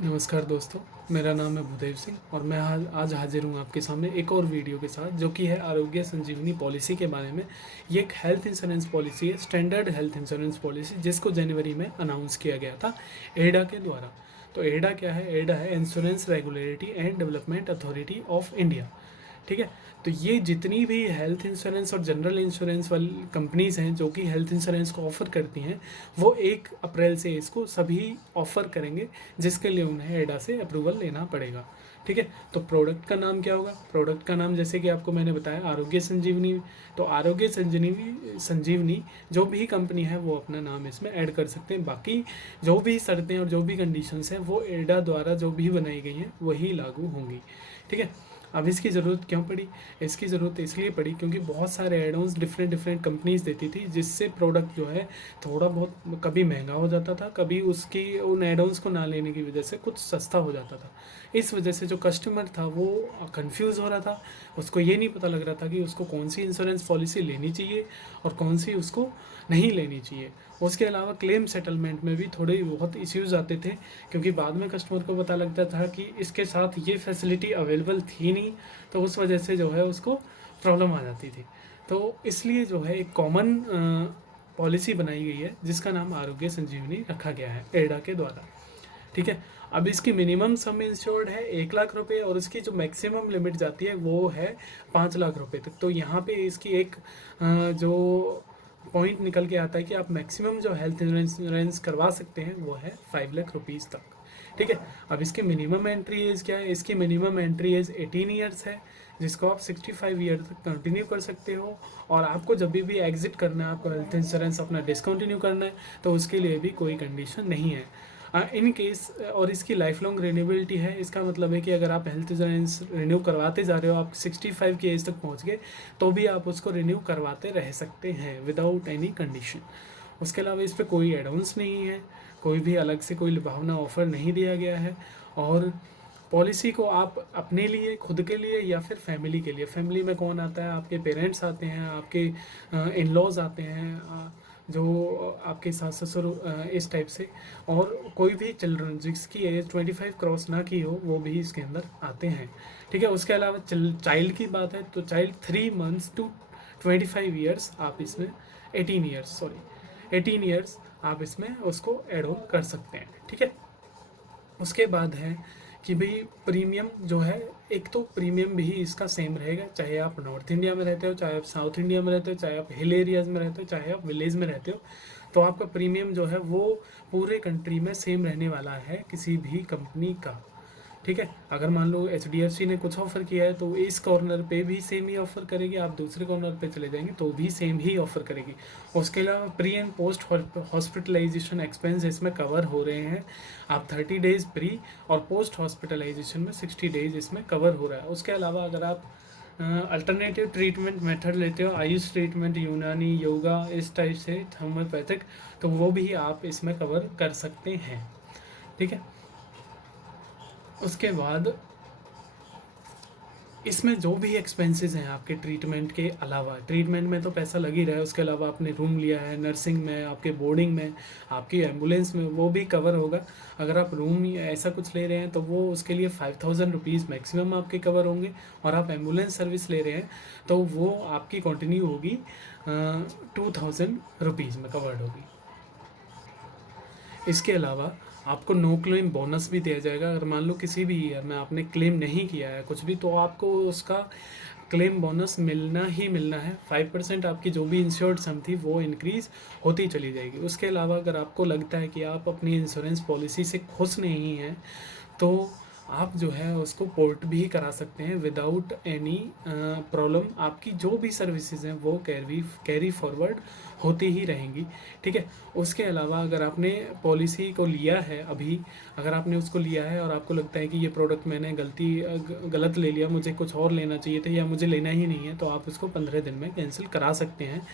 नमस्कार दोस्तों, मेरा नाम है भूदेव सिंह और मैं आज हाजिर हूँ आपके सामने एक और वीडियो के साथ, जो कि है आरोग्य संजीवनी पॉलिसी के बारे में। ये एक हेल्थ इंश्योरेंस पॉलिसी है, स्टैंडर्ड हेल्थ इंश्योरेंस पॉलिसी, जिसको जनवरी में अनाउंस किया गया था एडा के द्वारा। तो एडा क्या है? एडा है insurance regulatory and development authority of India. ठीक है। तो ये जितनी भी हेल्थ इंश्योरेंस और जनरल इंश्योरेंस वाली कंपनीज़ हैं जो कि हेल्थ इंश्योरेंस को ऑफ़र करती हैं, वो 1 अप्रैल से इसको सभी ऑफ़र करेंगे, जिसके लिए उन्हें एडा से अप्रूवल लेना पड़ेगा। ठीक है। तो प्रोडक्ट का नाम क्या होगा? प्रोडक्ट का नाम जैसे कि आपको मैंने बताया, आरोग्य संजीवनी। तो आरोग्य संजीवनी संजीवनी जो भी कंपनी है वो अपना नाम इसमें ऐड कर सकते हैं। बाकी जो भी शर्तें और जो भी कंडीशंस हैं वो एडा द्वारा जो भी बनाई गई हैं वही लागू होंगी। ठीक है। अब इसकी ज़रूरत क्यों पड़ी? इसकी ज़रूरत इसलिए पड़ी क्योंकि बहुत सारे एड-ऑन्स डिफरेंट डिफरेंट कंपनीज़ देती थी, जिससे प्रोडक्ट जो है थोड़ा बहुत कभी महंगा हो जाता था, कभी उसकी उन एड-ऑन्स को ना लेने की वजह से कुछ सस्ता हो जाता था। इस वजह से जो कस्टमर था वो कंफ्यूज हो रहा था। उसको ये नहीं पता लग रहा था कि उसको कौन सी इंश्योरेंस पॉलिसी लेनी चाहिए और कौन सी उसको नहीं लेनी चाहिए। उसके अलावा क्लेम सेटलमेंट में भी थोड़े बहुत इश्यूज़ आते थे, क्योंकि बाद में कस्टमर को पता लगता था कि इसके साथ ये फैसिलिटी अवेलेबल थी नहीं, तो उस वजह से जो है उसको प्रॉब्लम आ जाती थी। तो इसलिए जो है एक कॉमन पॉलिसी बनाई गई है, जिसका नाम आरोग्य संजीवनी रखा गया है एडा के द्वारा। ठीक है। अब इसकी मिनिमम सम इंश्योर्ड है 1 लाख रुपए, और इसकी जो मैक्सिमम लिमिट जाती है वो है 5 लाख रुपए तक। तो यहाँ पे इसकी एक जो पॉइंट निकल के आता है कि आप मैक्सिमम जो हेल्थ इंश्योरेंस करवा सकते हैं वो है 5 लाख रुपीज़ तक। ठीक है। अब इसकी मिनिमम एंट्री एज क्या है? इसकी मिनिमम एंट्री एज 18 ईयर्स है, जिसको आप 65 ईयर तक कंटिन्यू कर सकते हो। और आपको जब भी एग्जिट करना है, आपको हेल्थ इंश्योरेंस अपना डिसकंटिन्यू करना है, तो उसके लिए भी कोई कंडीशन नहीं है इन केस। और इसकी लाइफ लॉन्ग रिन्यूएबिलिटी है। इसका मतलब है कि अगर आप हेल्थ इंश्योरेंस रिन्यू करवाते जा रहे हो, आप 65 की एज तक पहुंच गए, तो भी आप उसको रिन्यू करवाते रह सकते हैं विदाउट एनी कंडीशन। उसके अलावा इस पर कोई एडवांस नहीं है, कोई भी अलग से कोई लुभावना ऑफ़र नहीं दिया गया है। और पॉलिसी को आप अपने लिए, खुद के लिए, या फिर फैमिली के लिए, फैमिली में कौन आता है? आपके पेरेंट्स आते हैं, आपके इन लॉज आते हैं, जो आपके सास ससुर, इस टाइप से। और कोई भी चिल्ड्रन जिसकी एज 25 क्रॉस ना की हो, वो भी इसके अंदर आते हैं। ठीक है। उसके अलावा चाइल्ड की बात है तो चाइल्ड 3 मंथ्स टू 25 ईयर्स आप इसमें 18 ईयर्स, सॉरी 18 ईयर्स आप इसमें उसको एड ऑन कर सकते हैं। ठीक है। उसके बाद है कि भाई प्रीमियम जो है, एक तो प्रीमियम भी इसका सेम रहेगा, चाहे आप नॉर्थ इंडिया में रहते हो, चाहे आप साउथ इंडिया में रहते हो, चाहे आप हिल एरियाज़ में रहते हो, चाहे आप विलेज में रहते हो। तो आपका प्रीमियम जो है वो पूरे कंट्री में सेम रहने वाला है किसी भी कंपनी का। ठीक है। अगर मान लो HDFC ने कुछ ऑफ़र किया है तो इस कॉर्नर पे भी सेम ही ऑफ़र करेगी, आप दूसरे कॉर्नर पे चले जाएंगे तो भी सेम ही ऑफ़र करेगी। उसके अलावा pre and post hospitalisation expense इसमें कवर हो रहे हैं। आप 30 डेज़ प्री और पोस्ट हॉस्पिटलाइजेशन में 60 डेज़ इसमें कवर हो रहा है। उसके अलावा अगर आप अल्टरनेटिव ट्रीटमेंट मेथड लेते हो, आयुष ट्रीटमेंट, यूनानी, योगा, इस टाइप से होम्योपैथिक, तो वो भी आप इसमें कवर कर सकते हैं। ठीक है। उसके बाद इसमें जो भी एक्सपेंसेस हैं आपके ट्रीटमेंट के अलावा, ट्रीटमेंट में तो पैसा लग ही रहा है, उसके अलावा आपने रूम लिया है, नर्सिंग में, आपके बोर्डिंग में, आपकी एम्बुलेंस में, वो भी कवर होगा। अगर आप रूम या ऐसा कुछ ले रहे हैं तो वो उसके लिए 5000 रुपीज़ मैक्सिमम आपके कवर होंगे। और आप एम्बुलेंस सर्विस ले रहे हैं तो वो आपकी कंटिन्यू होगी 2000 रुपीज़ में कवर्ड होगी। इसके अलावा आपको नो क्लेम बोनस भी दिया जाएगा। अगर मान लो किसी भी ईयर में आपने क्लेम नहीं किया है कुछ भी, तो आपको उसका क्लेम बोनस मिलना ही मिलना है। 5% आपकी जो भी इंश्योर्ड सम थी वो इंक्रीज़ होती चली जाएगी। उसके अलावा अगर आपको लगता है कि आप अपनी इंश्योरेंस पॉलिसी से खुश नहीं हैं, तो आप जो है उसको पोर्ट भी करा सकते हैं विदाउट एनी प्रॉब्लम। आपकी जो भी सर्विसेज हैं वो कैरी फॉरवर्ड होती ही रहेंगी। ठीक है। उसके अलावा अगर आपने पॉलिसी को लिया है, अभी अगर आपने उसको लिया है और आपको लगता है कि ये प्रोडक्ट मैंने गलत ले लिया, मुझे कुछ और लेना चाहिए था या मुझे लेना ही नहीं है, तो आप उसको 15 दिन में कैंसिल करा सकते हैं।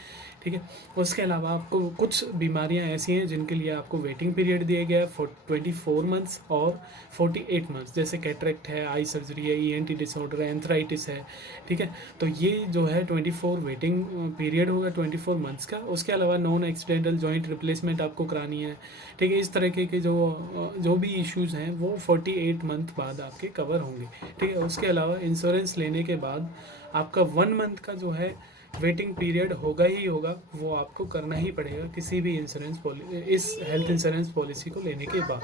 ठीक है। उसके अलावा आपको कुछ बीमारियां ऐसी हैं जिनके लिए आपको वेटिंग पीरियड दिया गया है 24 मंथ्स और 48 मंथ्स, जैसे कैटरेक्ट है, आई सर्जरी है, ईएनटी डिसऑर्डर है, एंथराइटिस है, ठीक है। तो ये जो है 24 वेटिंग पीरियड होगा 24 मंथ्स का। उसके अलावा नॉन एक्सीडेंटल जॉइंट रिप्लेसमेंट आपको करानी है, ठीक है। इस तरह के जो भी इश्यूज़ हैं वो 48 मंथ बाद आपके कवर होंगे, ठीक है। उसके अलावा इंश्योरेंस लेने के बाद आपका 1 मंथ का जो है वेटिंग पीरियड होगा ही होगा, वो आपको करना ही पड़ेगा किसी भी इस हेल्थ इंश्योरेंस पॉलिसी को लेने के बाद।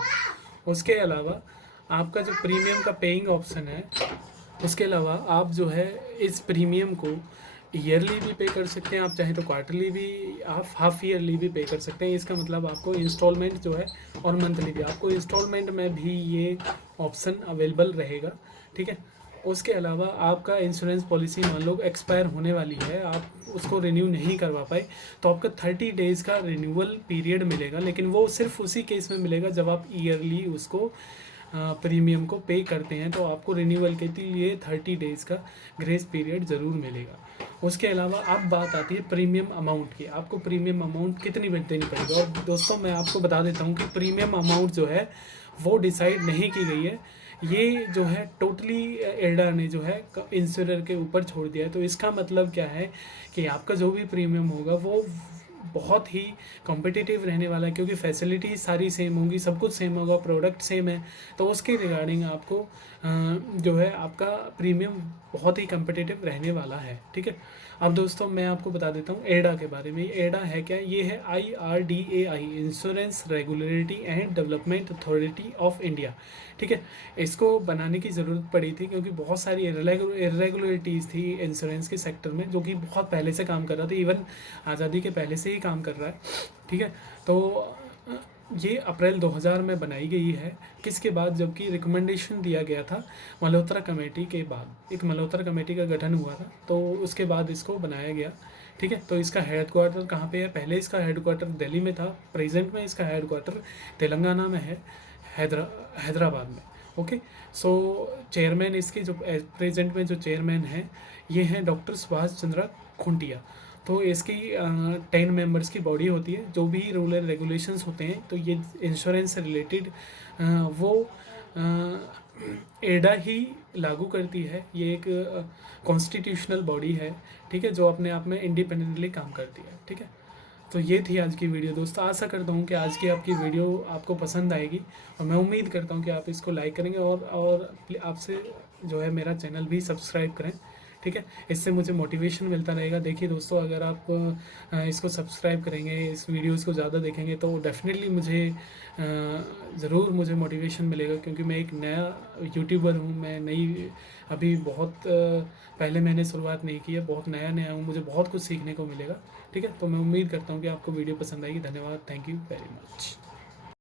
उसके अलावा आपका जो प्रीमियम का पेइंग ऑप्शन है, उसके अलावा आप जो है इस प्रीमियम को ईयरली भी पे कर सकते हैं, आप चाहें तो क्वार्टरली भी, आप हाफ ईयरली भी पे कर सकते हैं। इसका मतलब आपको इंस्टॉलमेंट जो है और मंथली भी, आपको इंस्टॉलमेंट में भी ये ऑप्शन अवेलेबल रहेगा, ठीक है। उसके अलावा आपका इंश्योरेंस पॉलिसी मान लो एक्सपायर होने वाली है, आप उसको रिन्यू नहीं करवा पाए, तो आपका 30 डेज़ का रिन्यूअल पीरियड मिलेगा, लेकिन वो सिर्फ उसी केस में मिलेगा जब आप ईयरली उसको प्रीमियम को पे करते हैं, तो आपको रिन्यूअल के लिए 30 डेज़ का ग्रेस पीरियड ज़रूर मिलेगा। उसके अलावा अब बात आती है प्रीमियम अमाउंट की, आपको प्रीमियम अमाउंट कितनी देनी पड़ेगी। और दोस्तों मैं आपको बता देता हूँ कि प्रीमियम अमाउंट जो है वो डिसाइड नहीं की गई है, ये जो है टोटली एडा ने जो है इंश्योरर के ऊपर छोड़ दिया है। तो इसका मतलब क्या है कि आपका जो भी प्रीमियम होगा वो बहुत ही कॉम्पिटिटिव रहने वाला है, क्योंकि फैसिलिटी सारी सेम होंगी, सब कुछ सेम होगा, प्रोडक्ट सेम है, तो उसके रिगार्डिंग आपको जो है आपका प्रीमियम बहुत ही कॉम्पिटिटिव रहने वाला है, ठीक है। अब दोस्तों मैं आपको बता देता हूँ एडा के बारे में। एडा है क्या, ये है IRDAI, insurance regulatory and development authority of India, ठीक है। इसको बनाने की ज़रूरत पड़ी थी क्योंकि बहुत सारी इरेगुलरिटीज़ थी इंश्योरेंस के सेक्टर में, जो कि बहुत पहले से काम कर रहा था, इवन आज़ादी के पहले से ही काम कर रहा है, ठीक है। तो ये अप्रैल 2000 में बनाई गई है, किसके बाद, जबकि रिकमेंडेशन दिया गया था मल्होत्रा कमेटी के बाद, एक मल्होत्रा कमेटी का गठन हुआ था, तो उसके बाद इसको बनाया गया, ठीक है। तो इसका हेडक्वार्टर कहाँ पे है, पहले इसका हेडक्वार्टर दिल्ली में था, प्रेजेंट में इसका हेडक्वार्टर तेलंगाना में है, हैदराबाद में, ओके। सो चेयरमैन इसके जो प्रेजेंट में जो चेयरमैन हैं ये हैं डॉक्टर सुभाष चंद्रा खुंटिया। तो इसकी 10 मेंबर्स की बॉडी होती है, जो भी रूल एंड रेगुलेशंस होते हैं, तो ये इंश्योरेंस से रिलेटेड वो एडा ही लागू करती है। ये एक कॉन्स्टिट्यूशनल बॉडी है, ठीक है, जो अपने आप में इंडिपेंडेंटली काम करती है, ठीक है। तो ये थी आज की वीडियो दोस्तों, आशा करता हूँ कि आज की आपकी वीडियो आपको पसंद आएगी, और मैं उम्मीद करता हूँ कि आप इसको लाइक करेंगे और आपसे जो है मेरा चैनल भी सब्सक्राइब करें, ठीक है। इससे मुझे मोटिवेशन मिलता रहेगा। देखिए दोस्तों, अगर आप इसको सब्सक्राइब करेंगे, इस वीडियोस को ज़्यादा देखेंगे, तो डेफिनेटली मुझे ज़रूर मुझे मोटिवेशन मिलेगा, क्योंकि मैं एक नया यूट्यूबर हूँ, मैं नई अभी बहुत पहले मैंने शुरुआत नहीं की है, बहुत नया हूँ, मुझे बहुत कुछ सीखने को मिलेगा, ठीक है। तो मैं उम्मीद करता हूँ कि आपको वीडियो पसंद आएगी। धन्यवाद, थैंक यू वेरी मच।